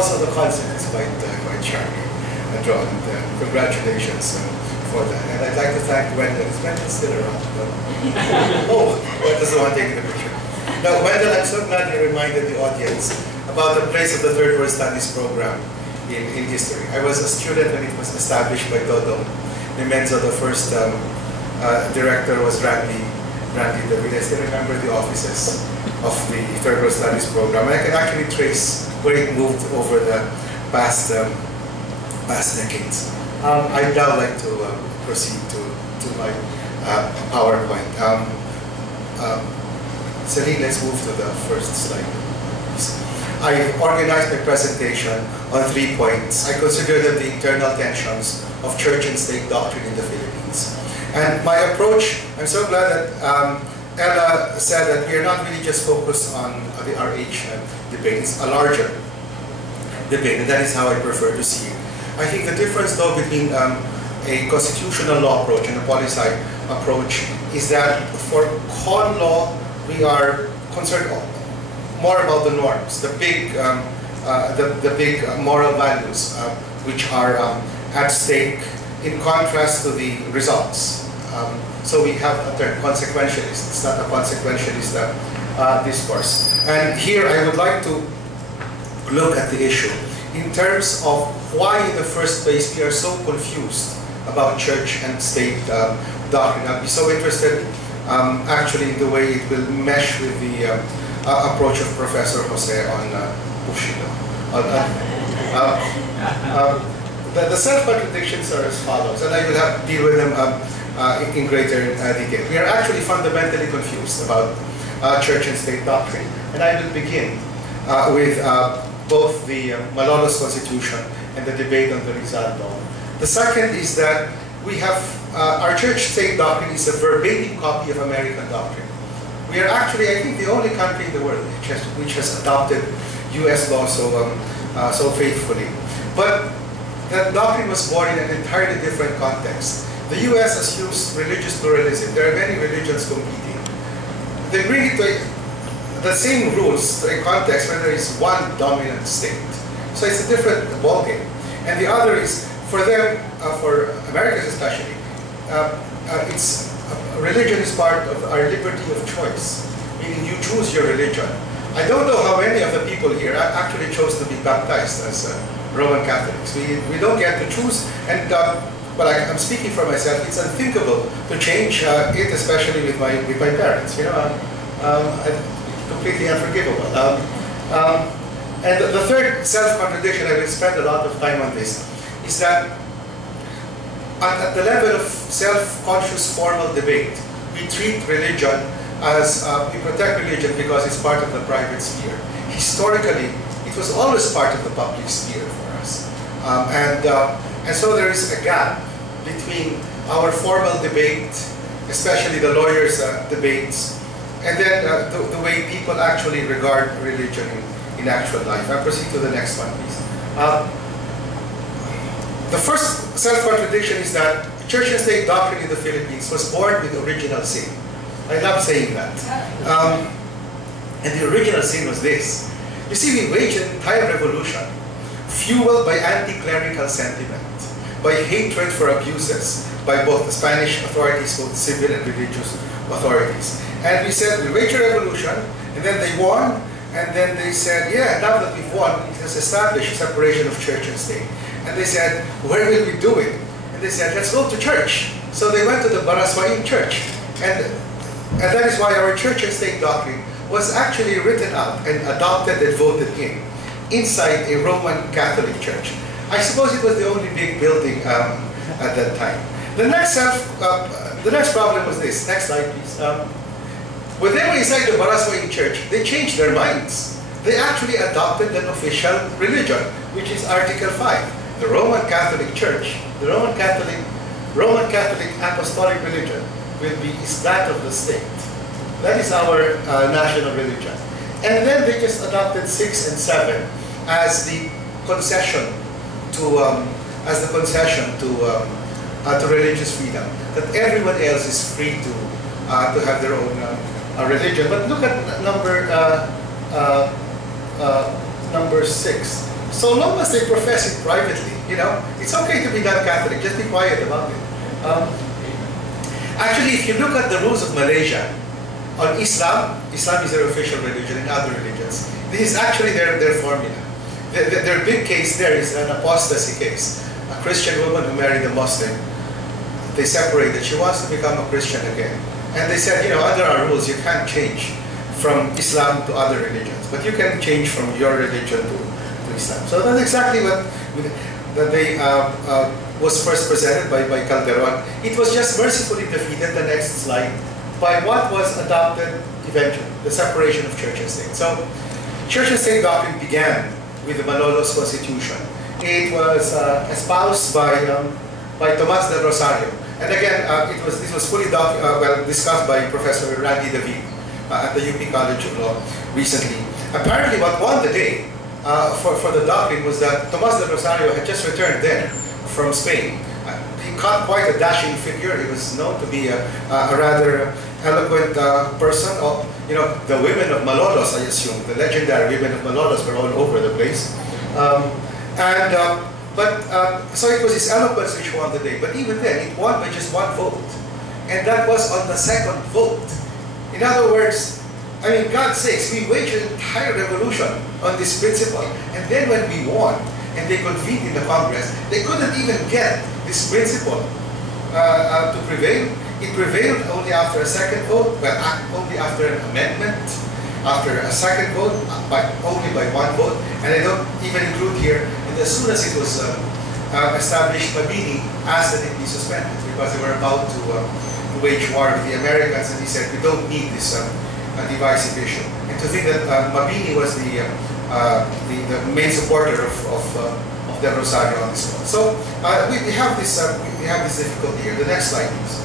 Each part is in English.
also the concept is quite charming and drawn. Congratulations for that. And I'd like to thank Wendell. Is Wendell still around? Oh, Wendell's the one taking the picture. Now, Wendell, I'm so glad you reminded the audience about the place of the Third World Studies program in history. I was a student when it was established by Dodong Nemenzo. The first director was Randy David. I still remember the offices of the Third World Studies program. And I can actually trace where it moved over the past decades. I'd now like to proceed to my PowerPoint. Celine, let's move to the first slide. I've organized my presentation on 3 points. I consider them the internal tensions of church and state doctrine in the Philippines. And my approach, I'm so glad that Ella said that we are not really just focused on the RH debate. It's a larger debate, and that is how I prefer to see it. I think the difference, though, between a constitutional law approach and a policy approach is that for con law, we are concerned more about the norms, the big moral values which are at stake, in contrast to the results. So we have a term, consequentialist. It's not a consequentialist discourse. And here I would like to look at the issue in terms of why in the first place we are so confused about church and state doctrine. I'll be so interested actually in the way it will mesh with the approach of Professor Jose on Bushido. The self-contradictions are as follows, and I will have to deal with them in greater detail. We are actually fundamentally confused about church and state doctrine, and I will begin with both the Malolos Constitution and the debate on the Rizal Law. The second is that we have, our church-state doctrine is a verbatim copy of American doctrine. We are actually, I think, the only country in the world which has adopted US law so faithfully. But that doctrine was born in an entirely different context. The US has used religious pluralism. There are many religions competing. They bring it to the same rules to a context where there is one dominant state. So it's a different ballgame. And the other is, for them, for Americans especially, religion is part of our liberty of choice, meaning you choose your religion. I don't know how many of the people here actually chose to be baptized as Roman Catholics. We don't get to choose, and well, I'm speaking for myself. It's unthinkable to change it, especially with my parents. You know, completely unforgivable. And the third self-contradiction, I will spend a lot of time on this, is that at the level of self-conscious formal debate, we treat religion as, we protect religion because it's part of the private sphere. Historically, it was always part of the public sphere for us. And so there is a gap between our formal debate, especially the lawyers' debates, and then the way people actually regard religion in actual life. I'll proceed to the next one, please. The first self-contradiction is that church and state doctrine in the Philippines was born with original sin. I love saying that. And the original sin was this. You see, we waged an entire revolution fueled by anti-clerical sentiment, by hatred for abuses by both the Spanish authorities, both civil and religious authorities. And we said, we waged a revolution, and then they won, and then they said, yeah, now that we've won, it has established separation of church and state. And they said, where will we do it? And they said, let's go to church. So they went to the Baraswain church. And that is why our church and state doctrine was actually written out and adopted and voted in inside a Roman Catholic church. I suppose it was the only big building at that time. The next problem was this. Next slide, please. When they were inside the Baraswain church, they changed their minds. They actually adopted an official religion, which is Article 5. The Roman Catholic Church, the Roman Catholic Apostolic religion is that of the state. That is our national religion. And then they just adopted 6 and 7 as the concession to religious freedom. That everyone else is free to have their own religion. But look at number 6. so long as they profess it privately, you know, it's okay to be non-Catholic, just be quiet about it. Actually, if you look at the rules of Malaysia, on Islam, Islam is their official religion, and other religions, this is actually their formula. Their big case there is an apostasy case. A Christian woman who married a Muslim, they separated. She wants to become a Christian again. And they said, you know, under our rules, you can't change from Islam to other religions, but you can change from your religion to Islam. So that's exactly what they was first presented by Calderon. It was just mercifully defeated, the next slide, by what was adopted eventually, the separation of church and state. So church and state doctrine began with the Malolos Constitution. It was espoused by Tomas del Rosario. And again, this was fully discussed by Professor Randy David at the UP College of Law recently. Apparently what won the day for the doctrine was that Tomas del Rosario had just returned then from Spain. He caught quite a dashing figure. He was known to be a rather eloquent person. You know, the women of Malolos, I assume, the legendary women of Malolos were all over the place. So it was his eloquence which won the day. But even then, it won by just one vote. And that was on the second vote. In other words, I mean, God's sakes, we waged an entire revolution on this principle. And then when we won, and they convened in the Congress, they couldn't even get this principle to prevail. It prevailed only after a second vote, well, only after an amendment, after a second vote, only by one vote. And I don't even include here, and as soon as it was established, Mabini asked that it be suspended because they were about to wage war with the Americans, and he said, we don't need this divisive issue. And to think that Mabini was the main supporter of Del Rosario on this one. So we have this difficulty here. The next slide, please.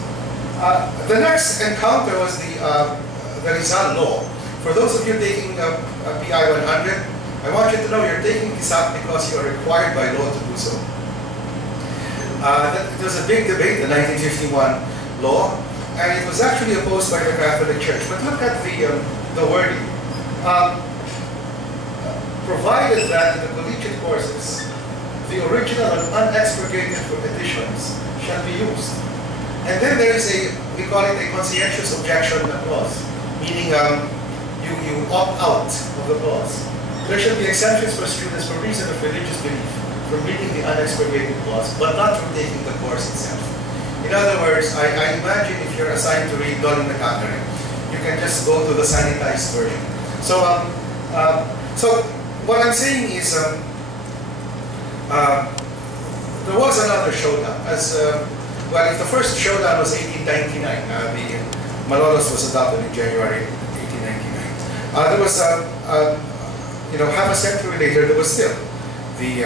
The next encounter was the Rizal law. For those of you taking PI 100, I want you to know you're taking this up because you are required by law to do so. There was a big debate, the 1951 law, and it was actually opposed by the Catholic Church. But look at the wording. Provided that in the collegiate courses, the original and unexpurgated editions shall be used. And then there is we call it a conscientious objection clause, meaning you opt out of the clause. There shall be exemptions for students for reason of religious belief from reading the unexpurgated clause, but not from taking the course itself. In other words, I imagine if you're assigned to read Diliman, you can just go to the sanitized version. So, so what I'm saying is, there was another showdown. Well, if the first showdown was 1899, the Malolos was adopted in January 1899. There was, you know, half a century later, there was still the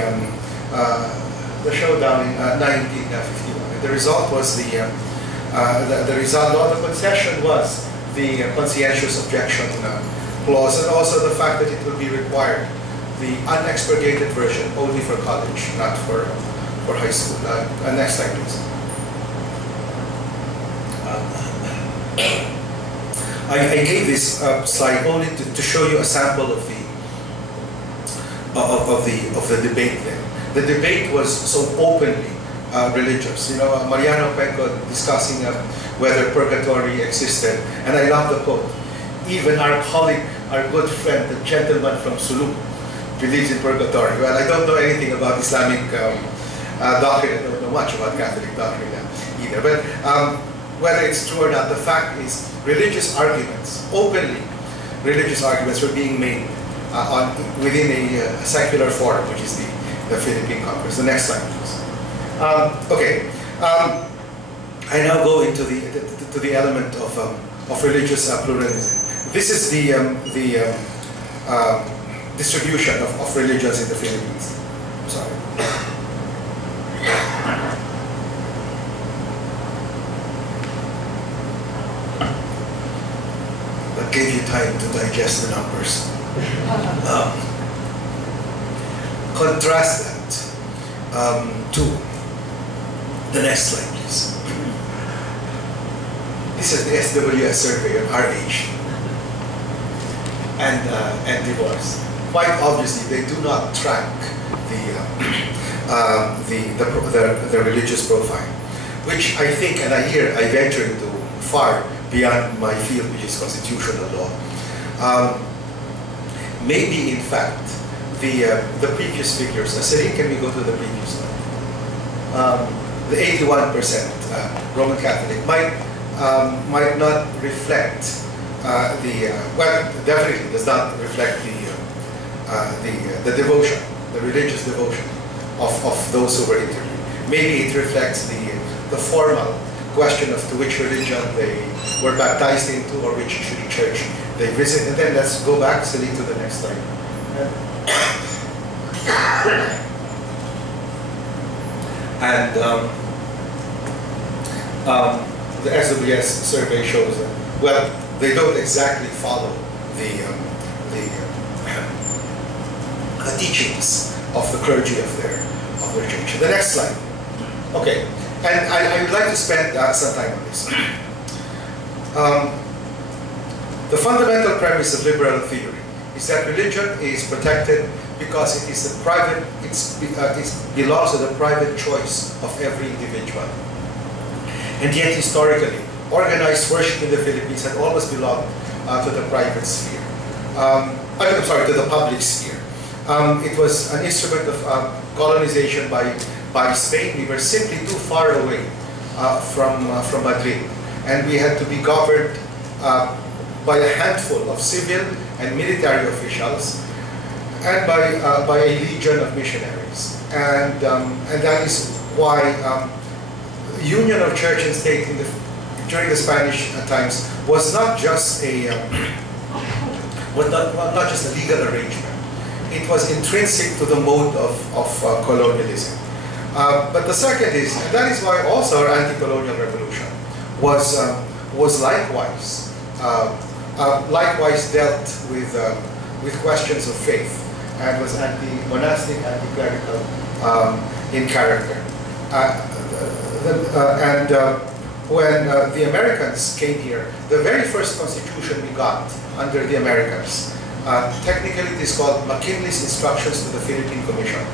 showdown in 1951. And the result was the result of the concession was the conscientious objection clause, and also the fact that it would be required, the unexpurgated version, only for college, not for high school. Next slide, please. I gave this slide only to show you a sample of the debate then. The debate was so openly religious. You know, Mariano Penco discussing whether purgatory existed, and I love the quote. Even our colleague, our good friend, the gentleman from Sulu, believes in purgatory. Well, I don't know anything about Islamic doctrine. I don't know much about Catholic doctrine either. But whether it's true or not, the fact is religious arguments, openly religious arguments were being made within a secular forum, which is the Philippine Congress. The next slide, please. Okay, I now go into the element of religious pluralism. This is the distribution of religions in the Philippines. Sorry. That gave you time to digest the numbers. Contrast that to the next slide, please. This is the SWS survey on our age and divorce. Quite obviously, they do not track the religious profile, which I think, and I venture into far beyond my field, which is constitutional law. Maybe, in fact, the previous figures. Celine, can we go to the previous slide? The 81% Roman Catholic might not reflect well, definitely does not reflect the devotion, the religious devotion of those who were interviewed. Maybe it reflects the formal question of to which religion they were baptized into or which church they visit. And then let's go back, Celine, to the next slide. And the SWS survey shows that, well, they don't exactly follow the teachings of the clergy of their church. The next slide. Okay, and I would like to spend some time on this. The fundamental premise of liberal theory is that religion is protected because it is a private, it belongs to the private choice of every individual. And yet, historically, organized worship in the Philippines had always belonged to the private sphere. I'm sorry, to the public sphere. It was an instrument of colonization by Spain. We were simply too far away from Madrid, and we had to be governed by a handful of civil and military officials, and by a legion of missionaries. And that is why union of church and state during the Spanish times was not just a not just a legal arrangement. It was intrinsic to the mode of colonialism. But the second is, and that is why also our anti-colonial revolution was likewise dealt with questions of faith, and was anti-monastic, anti-clerical in character. When the Americans came here, the very first constitution we got under the Americans, technically it is called McKinley's Instructions to the Philippine Commission.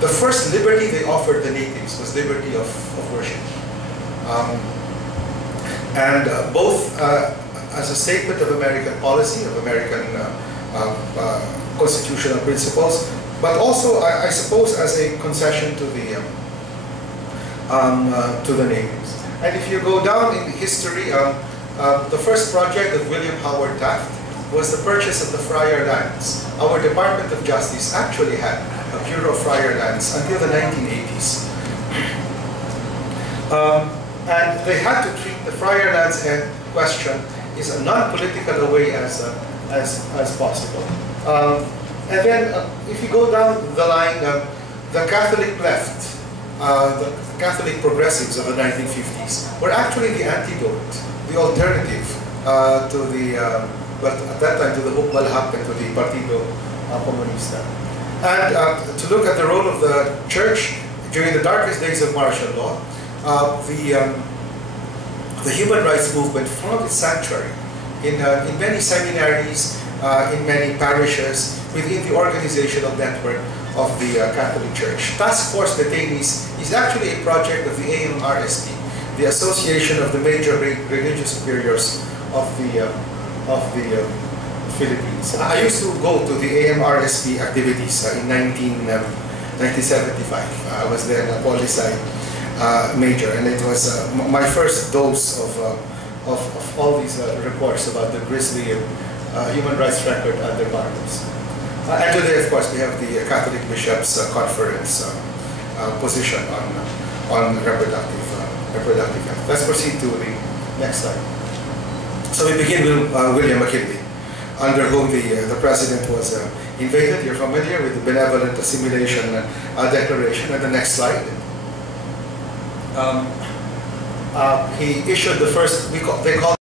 The first liberty they offered the natives was liberty of worship. Both as a statement of American policy, of American constitutional principles, but also, I suppose, as a concession to the natives. And if you go down in history, the first project of William Howard Taft was the purchase of the friar lands. Our Department of Justice actually had a Bureau of Friar Lands until the 1980s. And they had to treat the friar lands question is a non-political way as possible. And then if you go down the line, the Catholic left, the Catholic progressives of the 1950s were actually the antidote, the alternative to the, but at that time to the Hukbalhak and to the Partido Comunista. And to look at the role of the church during the darkest days of martial law, the human rights movement found its sanctuary in many seminaries, in many parishes, within the organizational network of the Catholic Church. Task Force Detainees is actually a project of the AMRSP, the Association of the Major Religious Superiors of the Philippines. I used to go to the AMRSP activities in 1975. I was then a poli-sci major, and it was my first dose of all these reports about the grisly human rights record under Marcos. And today, of course, we have the Catholic Bishops' Conference position on reproductive health. Let's proceed to the next slide. So we begin with William McKinley, under whom the president was invaded. You're familiar with the Benevolent Assimilation Declaration. And the next slide. He issued the first, they call